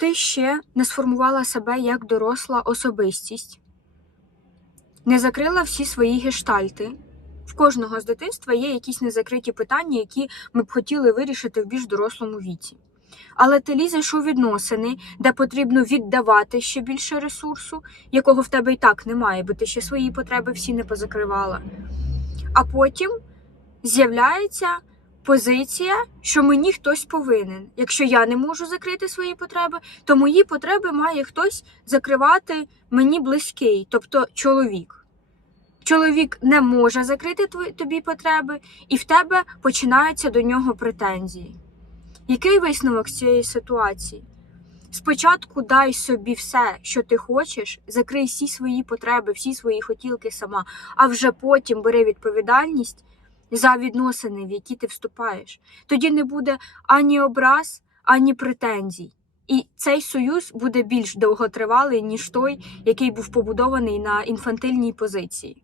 ти ще не сформувала себе як доросла особистість, не закрила всі свої гештальти. В кожного з дитинства є якісь незакриті питання, які ми б хотіли вирішити в більш дорослому віці. Але ти лізеш у відносини, де потрібно віддавати ще більше ресурсу, якого в тебе і так немає, бо ти ще свої потреби всі не позакривала. А потім з'являється позиція, що мені хтось повинен. Якщо я не можу закрити свої потреби, то мої потреби має хтось закривати мені близький, тобто чоловік. Чоловік не може закрити тобі потреби, і в тебе починаються до нього претензії. Який висновок з цієї ситуації? Спочатку дай собі все, що ти хочеш, закрий всі свої потреби, всі свої хотілки сама, а вже потім бери відповідальність за відносини, в які ти вступаєш. Тоді не буде ані образ, ані претензій. І цей союз буде більш довготривалий, ніж той, який був побудований на інфантильній позиції.